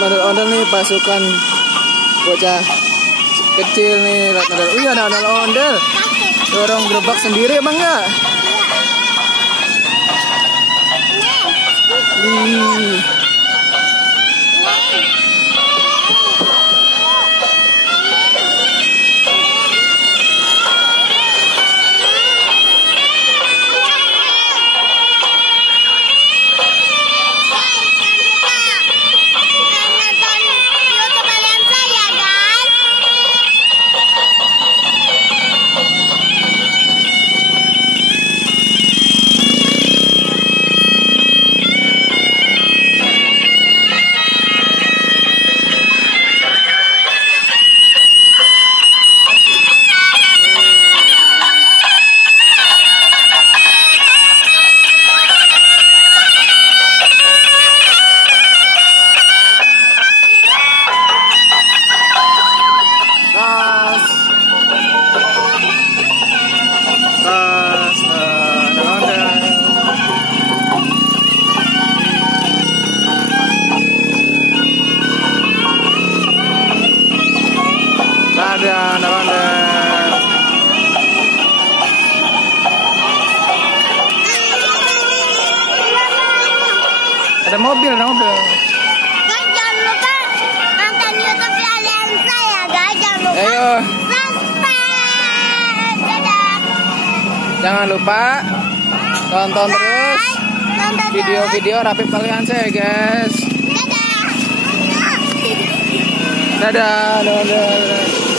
ondel-ondel nih, pasukan bocah kecil nih. Wih, ada ondel-ondel. Dorong gerobak sendiri emang ya? Ada mobil. Guys, jangan lupa nonton YouTube Alianza ya guys. Jangan lupa subscribe. Dadah. Jangan lupa tonton terus video-video Rapip Alianza ya guys. Dadah. Dadah.